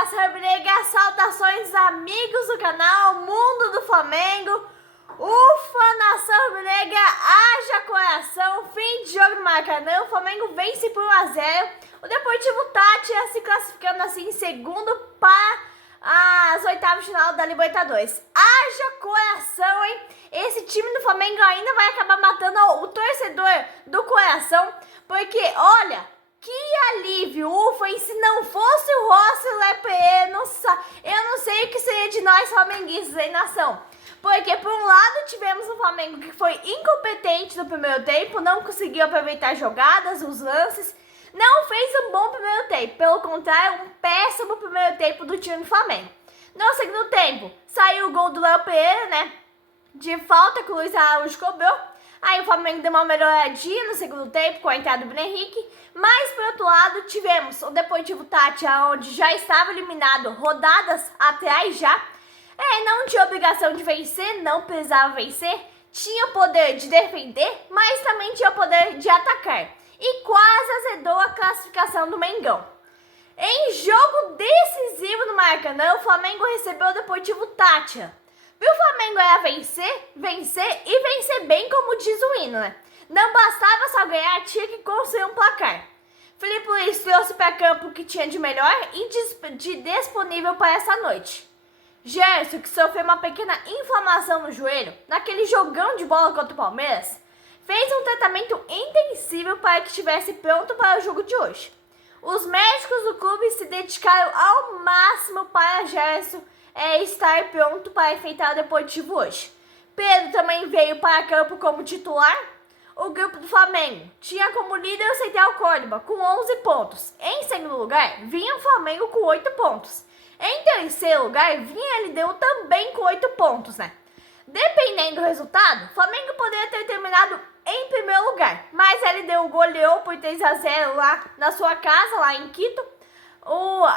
nação rubro-negra, saudações amigos do canal Mundo do Flamengo. Ufa, nação rubro-negra, haja coração, fim de jogo no Maracanã, o Flamengo vence por 1-0. O Deportivo Táchira se classificando assim em segundo para as oitavas de final da Libertadores. Haja coração, hein? Esse time do Flamengo ainda vai acabar matando o torcedor do coração, porque olha, que alívio, ufa, e se não fosse o Rossi Lepre, eu não sei o que seria de nós flamenguistas em nação. Porque por um lado tivemos um Flamengo que foi incompetente no primeiro tempo, não conseguiu aproveitar jogadas, os lances, não fez um bom primeiro tempo, pelo contrário, um péssimo primeiro tempo do time do Flamengo. No segundo tempo, saiu o gol do Léo Pereira, né, de falta que o Luiz Araújo cobrou. Aí o Flamengo deu uma melhoradinha no segundo tempo com a entrada do Bruno Henrique. Mas, por outro lado, tivemos o Deportivo Táchira, onde já estava eliminado rodadas atrás já. Não tinha obrigação de vencer, não precisava vencer. Tinha o poder de defender, mas também tinha o poder de atacar. E quase azedou a classificação do Mengão. Em jogo decisivo no Maracanã, o Flamengo recebeu o Deportivo Táchira. E o Flamengo era vencer e vencer bem, como diz o hino, né? Não bastava só ganhar, tinha que construir um placar. Felipe Luiz trouxe para campo o que tinha de melhor e de disponível para essa noite. Gerson, que sofreu uma pequena inflamação no joelho, naquele jogão de bola contra o Palmeiras, fez um tratamento intensivo para que estivesse pronto para o jogo de hoje. Os médicos do clube se dedicaram ao máximo para Gerson estar pronto para enfrentar o Deportivo hoje. Pedro também veio para campo como titular. O grupo do Flamengo tinha como líder o Central Córdoba com 11 pontos. Em segundo lugar, vinha o Flamengo com 8 pontos. Em terceiro lugar, vinha a LDU também com 8 pontos, né? Dependendo do resultado, o Flamengo poderia ter terminado em primeiro lugar, mas a LDU goleou por 3-0 lá na sua casa, lá em Quito.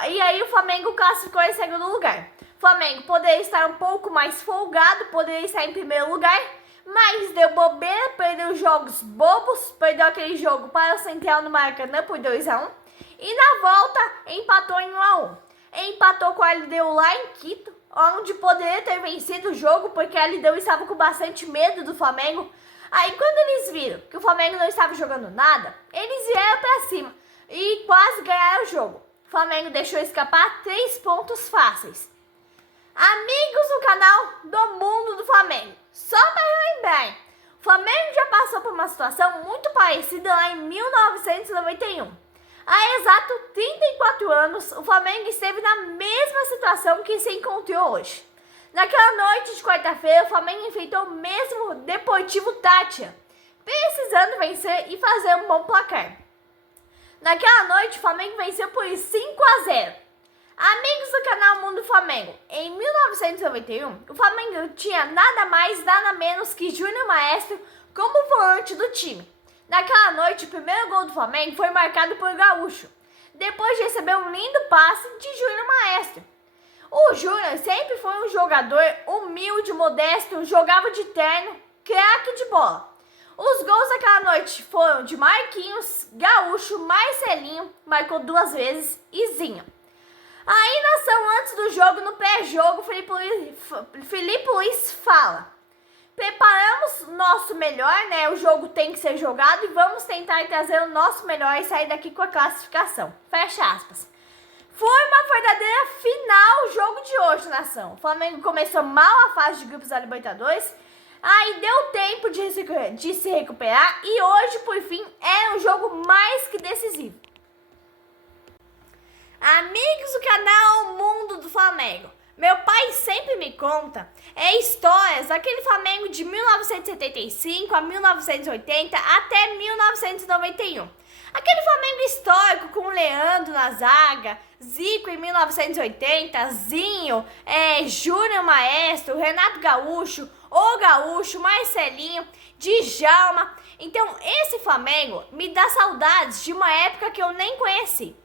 E aí o Flamengo classificou em segundo lugar. O Flamengo poderia estar um pouco mais folgado, poderia estar em primeiro lugar, mas deu bobeira, perdeu jogos bobos, perdeu aquele jogo para o Central no Maracanã por 2-1 e na volta empatou em 1-1. Empatou com a LDU lá em Quito, onde poderia ter vencido o jogo, porque a LDU estava com bastante medo do Flamengo. Aí quando eles viram que o Flamengo não estava jogando nada, eles vieram para cima e quase ganharam o jogo. O Flamengo deixou escapar 3 pontos fáceis. Amigos do canal do Mundo do Flamengo, só para relembrar, o Flamengo já passou por uma situação muito parecida lá em 1991. Há exato 34 anos, o Flamengo esteve na mesma situação que se encontrou hoje. Naquela noite de quarta-feira, o Flamengo enfrentou o mesmo Deportivo Táchira, precisando vencer e fazer um bom placar. Naquela noite, o Flamengo venceu por 5-0. Amigos do canal Mundo do Flamengo, em 1991, o Flamengo tinha nada mais, nada menos que Júnior Maestro como volante do time. Naquela noite, o primeiro gol do Flamengo foi marcado por Gaúcho, depois de receber um lindo passe de Júnior Maestro. O Júnior sempre foi um jogador humilde, modesto, jogava de terno, craque de bola. Os gols daquela noite foram de Marquinhos, Gaúcho, Marcelinho, marcou 2 vezes, e Zinho. Aí, nação, antes do jogo, no pré-jogo, Felipe Luiz fala: preparamos nosso melhor, né? O jogo tem que ser jogado e vamos tentar trazer o nosso melhor e sair daqui com a classificação. Fecha aspas. Foi uma verdadeira final o jogo de hoje, nação. O Flamengo começou mal a fase de grupos da Libertadores, aí deu tempo de se recuperar e hoje, por fim, é um jogo mais que decisivo. Amigos do canal Mundo do Flamengo, meu pai sempre me conta histórias daquele Flamengo de 1975 a 1980 até 1991. Aquele Flamengo histórico com o Leandro na zaga, Zico em 1980, Zinho, Júnior Maestro, Renato Gaúcho, o Gaúcho, Marcelinho, Djalma. Então esse Flamengo me dá saudades de uma época que eu nem conheci.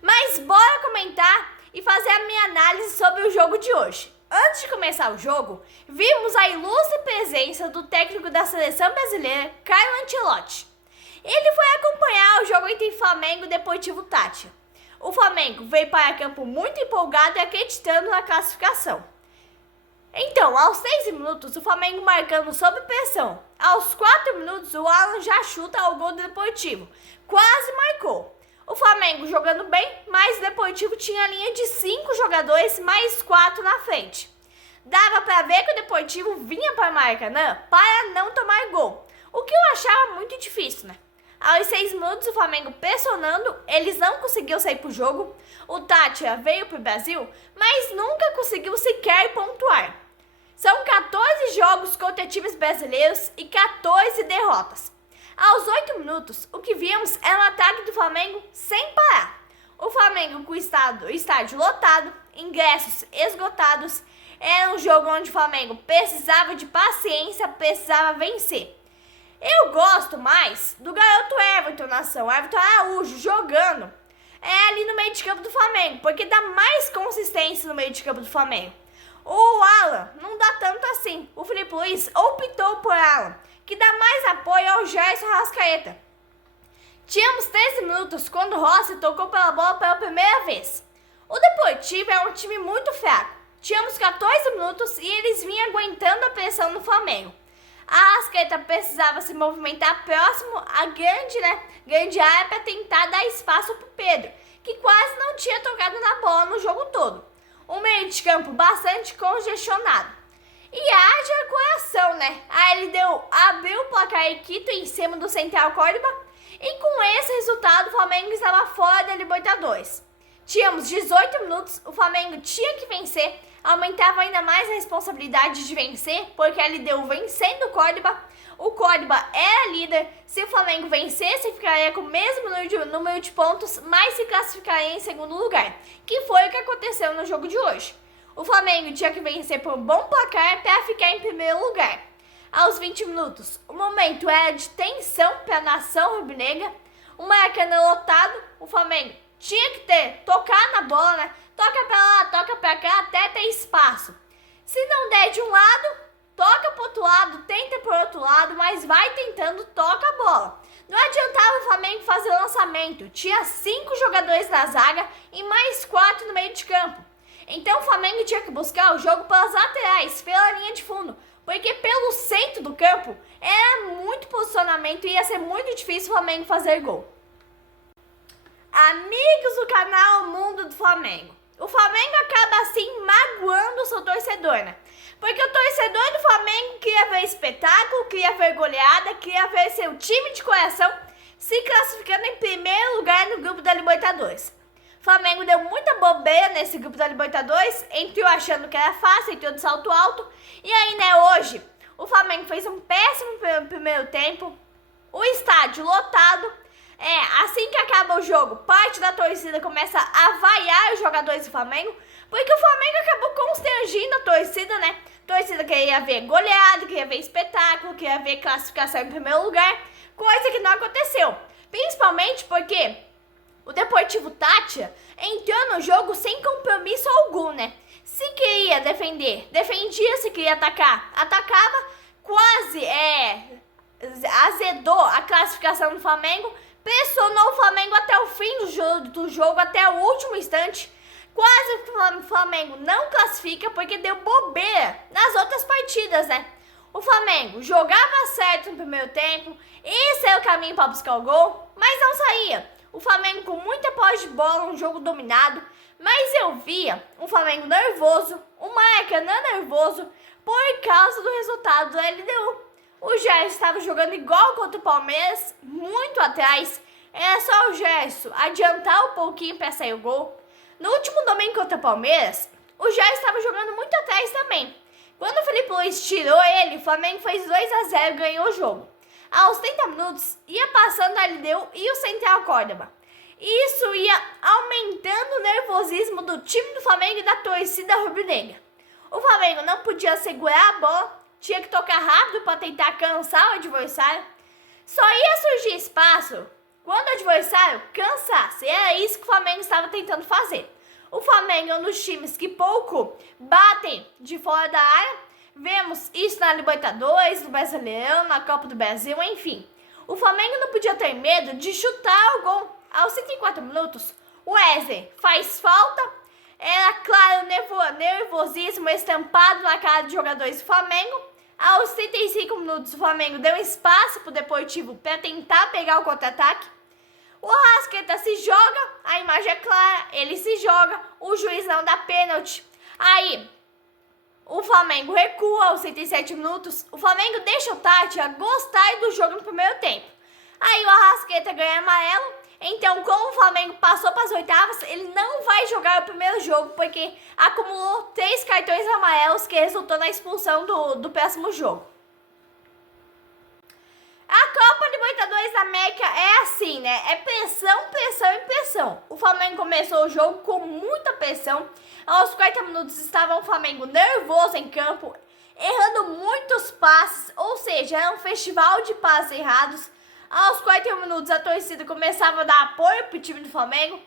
Mas bora comentar e fazer a minha análise sobre o jogo de hoje. Antes de começar o jogo, vimos a ilustre presença do técnico da seleção brasileira, Carlo Ancelotti. Ele foi acompanhar o jogo entre Flamengo e Deportivo Táchira. O Flamengo veio para campo muito empolgado e acreditando na classificação. Então, aos 6 minutos, o Flamengo marcando sob pressão. Aos 4 minutos, o Alan já chuta o gol do Deportivo. Quase marcou. O Flamengo jogando bem, mas o Deportivo tinha a linha de 5 jogadores, mais 4 na frente. Dava para ver que o Deportivo vinha para Maracanã para não tomar gol, o que eu achava muito difícil, né? Aos 6 minutos, o Flamengo pressionando, eles não conseguiram sair pro jogo. O Tátia veio pro Brasil, mas nunca conseguiu sequer pontuar. São 14 jogos contra times brasileiros e 14 derrotas. Aos 8 minutos, o que vimos é um ataque do Flamengo sem parar. O Flamengo com o estádio lotado, ingressos esgotados. Era um jogo onde o Flamengo precisava de paciência, precisava vencer. Eu gosto mais do garoto Everton Nação, Everton Araújo, jogando ali no meio de campo do Flamengo, porque dá mais consistência no meio de campo do Flamengo. O Alan não dá tanto assim. O Felipe Luiz optou por Alan, que dá mais apoio ao Gerson Arrascaeta. Tínhamos 13 minutos quando o Rossi tocou pela bola pela primeira vez. O Deportivo é um time muito fraco. Tínhamos 14 minutos e eles vinham aguentando a pressão no Flamengo. A Arrascaeta precisava se movimentar próximo à grande área para tentar dar espaço para o Pedro, que quase não tinha tocado na bola no jogo todo. Um meio de campo bastante congestionado. E haja coração, né? A LDU abriu o placar e Quito em cima do Central Córdoba, e com esse resultado o Flamengo estava fora da Libertadores. Tínhamos 18 minutos, o Flamengo tinha que vencer, aumentava ainda mais a responsabilidade de vencer, porque a LDU vencendo o Córdoba. O Córdoba era líder, se o Flamengo vencesse, ficaria com o mesmo número de pontos, mas se classificaria em segundo lugar, que foi o que aconteceu no jogo de hoje. O Flamengo tinha que vencer por um bom placar para ficar em primeiro lugar. Aos 20 minutos, o momento era de tensão para a nação rubro-negra. O Maracanã lotado, o Flamengo tinha que tocar na bola, né? Toca pra lá, toca pra cá, até ter espaço. Se não der de um lado, toca pro outro lado, tenta pro outro lado, mas vai tentando, toca a bola. Não adiantava o Flamengo fazer lançamento. Tinha 5 jogadores na zaga e mais 4 no meio de campo. Então o Flamengo tinha que buscar o jogo pelas laterais, pela linha de fundo, porque pelo centro do campo era muito posicionamento e ia ser muito difícil o Flamengo fazer gol. Amigos do canal Mundo do Flamengo, o Flamengo acaba assim magoando o seu torcedor, né? Porque o torcedor do Flamengo queria ver espetáculo, queria ver goleada, queria ver seu time de coração se classificando em primeiro lugar no grupo da Libertadores. O Flamengo deu muita bobeira nesse grupo da Libertadores, entrou achando que era fácil, entrou de salto alto. E aí, né, hoje, o Flamengo fez um péssimo primeiro tempo, o estádio lotado. Assim que acaba o jogo, parte da torcida começa a vaiar os jogadores do Flamengo, porque o Flamengo acabou constrangindo a torcida, né? A torcida queria ver goleada, queria ver espetáculo, queria ver classificação em primeiro lugar, coisa que não aconteceu. Principalmente porque o Deportivo Tátia entrou no jogo sem compromisso algum, né? Se queria defender, defendia. Se queria atacar, atacava. Quase azedou a classificação do Flamengo, pressionou o Flamengo até o fim do jogo, até o último instante. Quase o Flamengo não classifica porque deu bobeira nas outras partidas, né? O Flamengo jogava certo no primeiro tempo, esse é o caminho para buscar o gol, mas não saía. O Flamengo com muita posse de bola, um jogo dominado, mas eu via um Flamengo nervoso, um Maracanã nervoso, por causa do resultado da LDU. O Gerson estava jogando igual contra o Palmeiras, muito atrás. Era só o Gerson adiantar um pouquinho para sair o gol. No último domingo contra o Palmeiras, o Gerson estava jogando muito atrás também. Quando o Felipe Luiz tirou ele, o Flamengo fez 2-0 e ganhou o jogo. Aos 30 minutos, ia passando a LDU e o Central Córdoba. Isso ia aumentando o nervosismo do time do Flamengo e da torcida rubro-negra. O Flamengo não podia segurar a bola, tinha que tocar rápido para tentar cansar o adversário. Só ia surgir espaço quando o adversário cansasse. Era isso que o Flamengo estava tentando fazer. O Flamengo é um dos times que pouco batem de fora da área. Vemos isso na Libertadores, no Brasileirão, na Copa do Brasil, enfim. O Flamengo não podia ter medo de chutar o gol. Aos 104 minutos, O Wesley faz falta. Era claro nervosismo estampado na cara dos jogadores do Flamengo. Aos 35 minutos, o Flamengo deu espaço para o Deportivo para tentar pegar o contra-ataque. O Arrascaeta se joga, a imagem é clara, ele se joga, o juiz não dá pênalti. Aí, o Flamengo recua aos 67 minutos, o Flamengo deixa o Tátia gostar do jogo no primeiro tempo. Aí o Arrascaeta ganha amarelo, então como o Flamengo passou para as oitavas, ele não vai jogar o primeiro jogo, porque acumulou 3 cartões amarelos que resultou na expulsão do próximo jogo. A Copa Libertadores da América é assim, né? É pressão, pressão e pressão. O Flamengo começou o jogo com muita pressão. Aos 40 minutos estava o Flamengo nervoso em campo, errando muitos passes, ou seja, era um festival de passes errados. Aos 41 minutos a torcida começava a dar apoio pro time do Flamengo.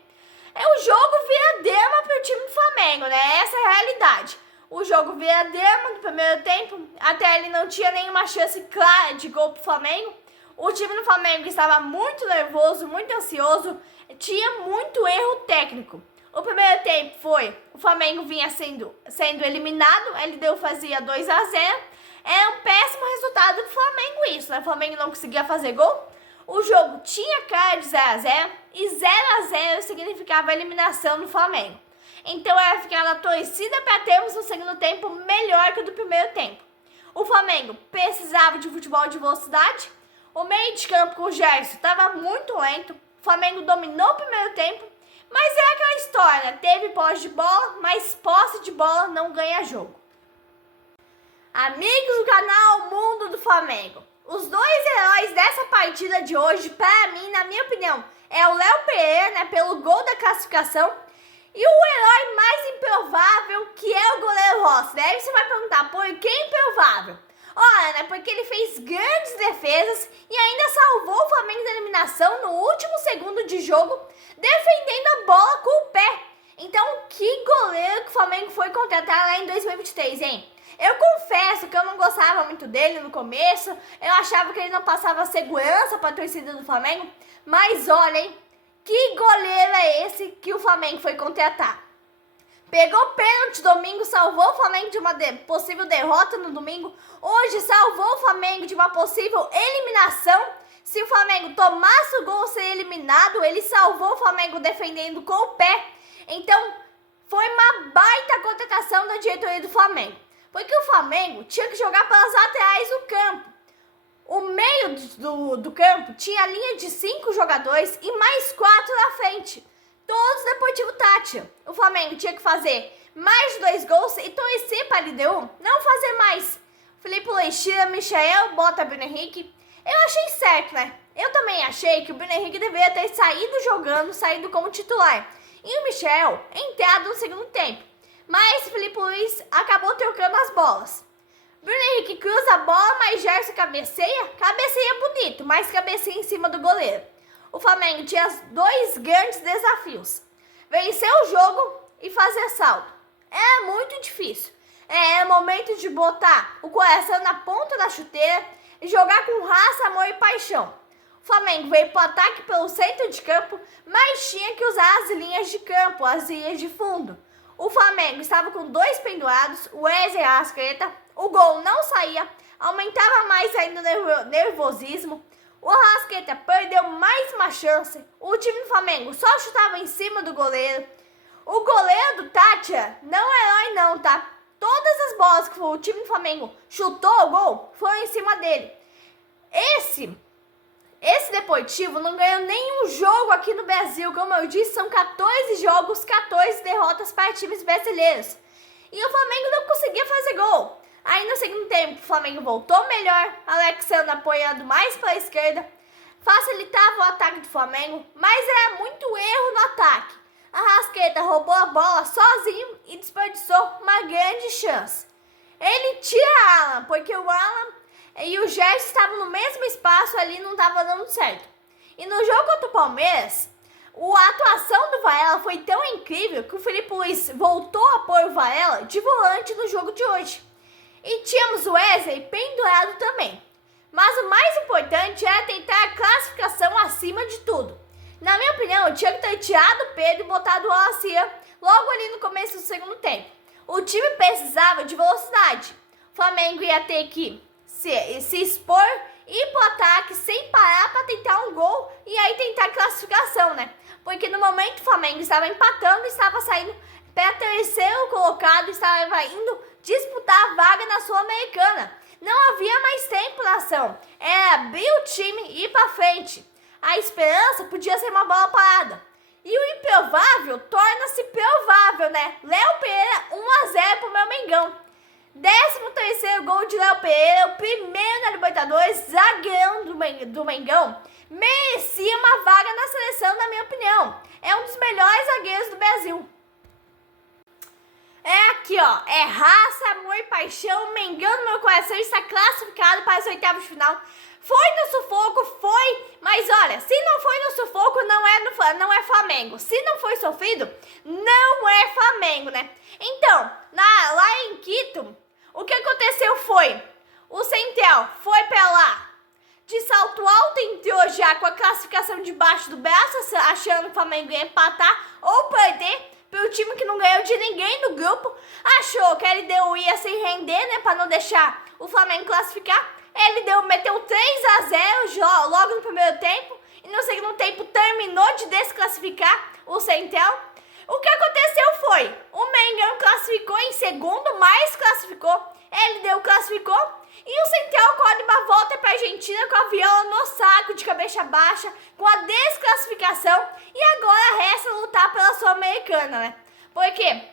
O jogo vira drama pro time do Flamengo, né? Essa é a realidade. O jogo vira drama no primeiro tempo, até ele não tinha nenhuma chance clara de gol pro Flamengo. O time do Flamengo estava muito nervoso, muito ansioso, tinha muito erro técnico. O primeiro tempo foi, o Flamengo vinha sendo eliminado, a LDU fazia 2-0. Era um péssimo resultado do Flamengo isso, né? O Flamengo não conseguia fazer gol. O jogo tinha cara de 0-0 e 0-0 significava eliminação do Flamengo. Então era ficar na torcida para termos um segundo tempo melhor que o do primeiro tempo. O Flamengo precisava de futebol de velocidade. O meio de campo com o Gerson estava muito lento. O Flamengo dominou o primeiro tempo. Mas é aquela história, teve posse de bola, mas posse de bola não ganha jogo. Amigos do canal Mundo do Flamengo, os dois heróis dessa partida de hoje, para mim, na minha opinião, é o Léo Pereira, né, pelo gol da classificação, e o herói mais improvável, que é o goleiro Rossi. Daí você vai perguntar, por que improvável? Ora, né, porque ele fez grandes defesas e ainda salvou o Flamengo da eliminação no último segundo de jogo, defendendo a bola com o pé. Então, que goleiro que o Flamengo foi contratar lá em 2023, hein? Eu confesso que eu não gostava muito dele no começo, eu achava que ele não passava segurança para a torcida do Flamengo, mas olha, hein, que goleiro é esse que o Flamengo foi contratar? Pegou pênalti domingo, salvou o Flamengo de uma possível derrota no domingo, hoje salvou o Flamengo de uma possível eliminação. Se o Flamengo tomasse o gol ser eliminado, ele salvou o Flamengo defendendo com o pé. Então, foi uma baita contratação da diretoria do Flamengo. Porque o Flamengo tinha que jogar pelas laterais do campo. O meio do campo tinha linha de 5 jogadores e mais 4 na frente. Todos Deportivo Tátia. O Flamengo tinha que fazer mais de 2 gols e torcer para a LDU não fazer mais. Felipe Luiz tira Michael, bota Bruno Henrique. Eu achei certo, né? Eu também achei que o Bruno Henrique deveria ter saído como titular. E o Michel entrado no segundo tempo. Mas Felipe Luiz acabou trocando as bolas. Bruno Henrique cruza a bola, mas Gerson cabeceia bonito, mas cabeceia em cima do goleiro. O Flamengo tinha 2 grandes desafios: vencer o jogo e fazer saldo. É muito difícil. É momento de botar o coração na ponta da chuteira e jogar com raça, amor e paixão. O Flamengo veio para o ataque pelo centro de campo, mas tinha que usar as linhas de campo, as linhas de fundo. O Flamengo estava com 2 pendurados, o Wesley e a Arrascaeta. O gol não saía, aumentava mais ainda o nervosismo. O Arrascaeta perdeu mais uma chance. O time do Flamengo só chutava em cima do goleiro. O goleiro do Tátia não é herói não, tá? Todas as bolas que o time do Flamengo chutou o gol foram em cima dele. Esse Deportivo não ganhou nenhum jogo aqui no Brasil. Como eu disse, são 14 jogos, 14 derrotas para times brasileiros. E o Flamengo não conseguia fazer gol. Aí no segundo tempo o Flamengo voltou melhor, Alexandre apoiando mais para a esquerda, facilitava o ataque do Flamengo, mas era muito erro no ataque. Arrascaeta roubou a bola sozinho e desperdiçou uma grande chance. Ele tira Alan, porque o Alan e o Gerson estavam no mesmo espaço ali, não estava dando certo. E no jogo contra o Palmeiras, a atuação do Varela foi tão incrível que o Felipe Luiz voltou a pôr o Varela de volante no jogo de hoje. E tínhamos o Wesley pendurado também. Mas o mais importante era tentar a classificação acima de tudo. Na minha opinião, tinha que ter tirado o Pedro e botado o Wallace logo ali no começo do segundo tempo. O time precisava de velocidade. O Flamengo ia ter que se expor, ir pro ataque sem parar para tentar um gol e aí tentar classificação, né? Porque no momento o Flamengo estava empatando, estava saindo para terceiro colocado, estava indo disputar a vaga na Sul-Americana. Não havia mais tempo na ação. Era abrir o time e ir para frente. A esperança podia ser uma bola parada. E o improvável torna-se provável, né? Léo Pereira 1-0 pro meu Mengão. 13º gol de Léo Pereira, o primeiro na Libertadores, zagueirão do Mengão. Merecia uma vaga na seleção, na minha opinião. É um dos melhores zagueiros do Brasil. É aqui, ó. É raça, amor e paixão. O Mengão no meu coração está classificado para as oitavas de final. Foi no sufoco, foi. Mas olha, se não foi no sufoco, não é Flamengo. Se não foi sofrido, não é Flamengo, né? Então, lá em Quito, o que aconteceu foi... O Central foi pra lá de salto alto, entrou já com a classificação debaixo do braço, achando que o Flamengo ia empatar ou perder. Pelo time que não ganhou de ninguém no grupo, achou que a LDU ia se render, né, para não deixar o Flamengo classificar. A LDU meteu 3-0 logo no primeiro tempo e no segundo tempo terminou de desclassificar o Central. O que aconteceu foi, o Mengão classificou em segundo, mas classificou, a LDU classificou e o Central corre uma volta para a Argentina com a viola no saco, de cabeça baixa, com a desclassificação. E agora resta lutar pela Sul-Americana, né? Porque,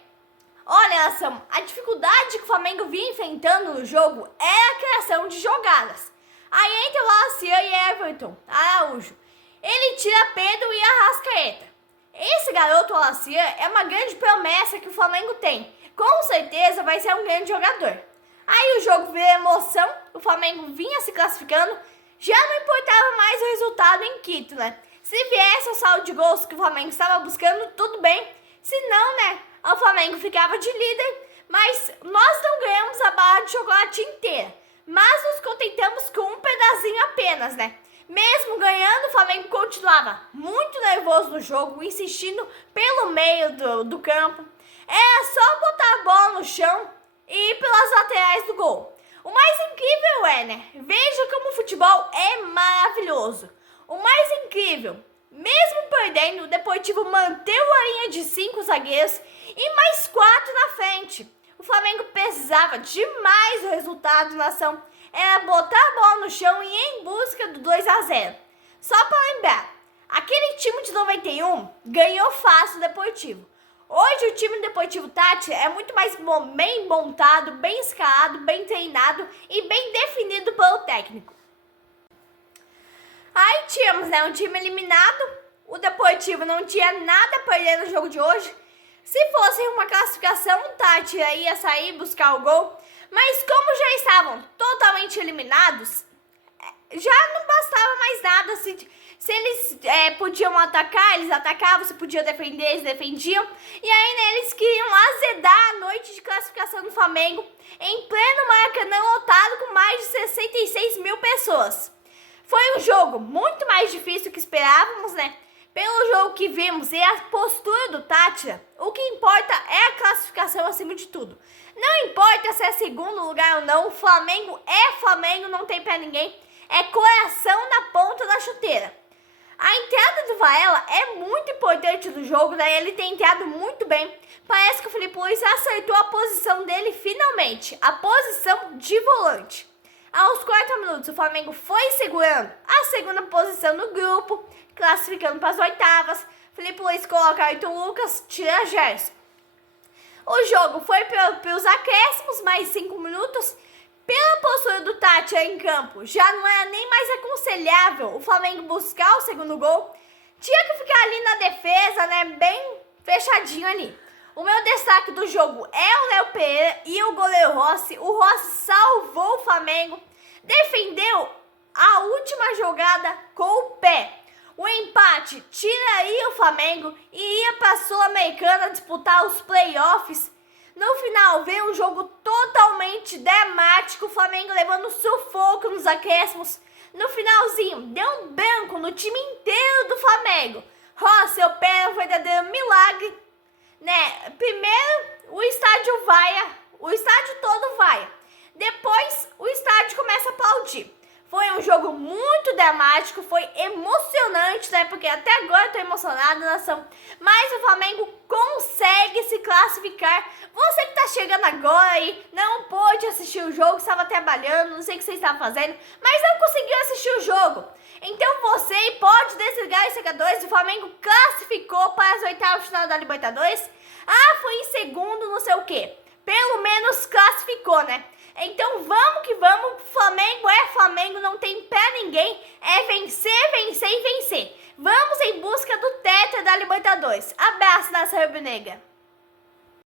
olha, Nação, a dificuldade que o Flamengo vinha enfrentando no jogo é a criação de jogadas. Aí entra o Wallace e Everton Araújo. Ele tira Pedro e Arrascaeta. Esse garoto, Wallace, é uma grande promessa que o Flamengo tem. Com certeza vai ser um grande jogador. Aí o jogo veio emoção, o Flamengo vinha se classificando, já não importava mais o resultado em Quito, né? Se viesse o saldo de gols que o Flamengo estava buscando, tudo bem. Se não, né, o Flamengo ficava de líder, mas nós não ganhamos a barra de chocolate inteira. Mas nos contentamos com um pedacinho apenas, né? Mesmo ganhando, o Flamengo continuava muito nervoso no jogo, insistindo pelo meio do campo. Era só botar a bola no chão e ir pelas laterais do gol. O mais incrível é, né? Veja como o futebol é maravilhoso. O mais incrível, mesmo perdendo, o Deportivo manteve a linha de 5 zagueiros e mais 4 na frente. O Flamengo precisava demais do resultado na ação. Era botar a bola no chão e ir em busca do 2-0. Só para lembrar, aquele time de 91 ganhou fácil o Deportivo. Hoje o time do Deportivo Táchira é muito mais bem montado, bem escalado, bem treinado e bem definido pelo técnico. Aí tínhamos, né, um time eliminado, o Deportivo não tinha nada a perder no jogo de hoje. Se fosse uma classificação, o Táchira ia sair buscar o gol, mas como já estavam totalmente eliminados, já não bastava mais nada. Se eles podiam atacar, eles atacavam, se podiam defender, eles defendiam. E aí, né, eles queriam azedar a noite de classificação do Flamengo em pleno Maracanã lotado com mais de 66 mil pessoas. Foi um jogo muito mais difícil que esperávamos, né? Pelo jogo que vimos e a postura do Táchira, o que importa é a classificação acima de tudo. Não importa se é segundo lugar ou não, o Flamengo é Flamengo, não tem pra ninguém. É coração na ponta da chuteira. A entrada do Varela é muito importante no jogo, né? Ele tem entrado muito bem. Parece que o Felipe Luiz acertou a posição dele finalmente, a posição de volante. Aos 40 minutos, o Flamengo foi segurando a segunda posição no grupo, classificando para as oitavas. Felipe Luiz coloca Ayrton Lucas, tira Gerson. O jogo foi para os acréscimos, mais 5 minutos. Pela postura do Táchira em campo, já não era nem mais aconselhável o Flamengo buscar o segundo gol. Tinha que ficar ali na defesa, né, bem fechadinho ali. O meu destaque do jogo é o Léo Pereira e o goleiro Rossi. O Rossi salvou o Flamengo, defendeu a última jogada com o pé. O empate tiraria o Flamengo e ia para a Sul-Americana disputar os playoffs. No final, veio um jogo totalmente dramático, o Flamengo levando sufoco nos acréscimos. No finalzinho, deu um branco no time inteiro do Flamengo. Ó, seu pé é um verdadeiro milagre, né? Primeiro, o estádio vaia, o estádio todo vaia. Depois, o estádio começa a aplaudir. Foi um jogo muito dramático, foi emocionante, né? Porque até agora eu tô emocionada, nação. Mas o Flamengo consegue se classificar. Você que tá chegando agora aí, não pôde assistir o jogo, estava trabalhando, não sei o que você estava fazendo, mas não conseguiu assistir o jogo. Então você pode desligar os secadores. O Flamengo classificou para as oitavas de final da Libertadores. Ah, foi em segundo, não sei o que. Pelo menos classificou, né? Então vamos que vamos, Flamengo é Flamengo, não tem pé ninguém, é vencer, vencer e vencer. Vamos em busca do tetra da Libertadores. Abraço, nação rubro-negra.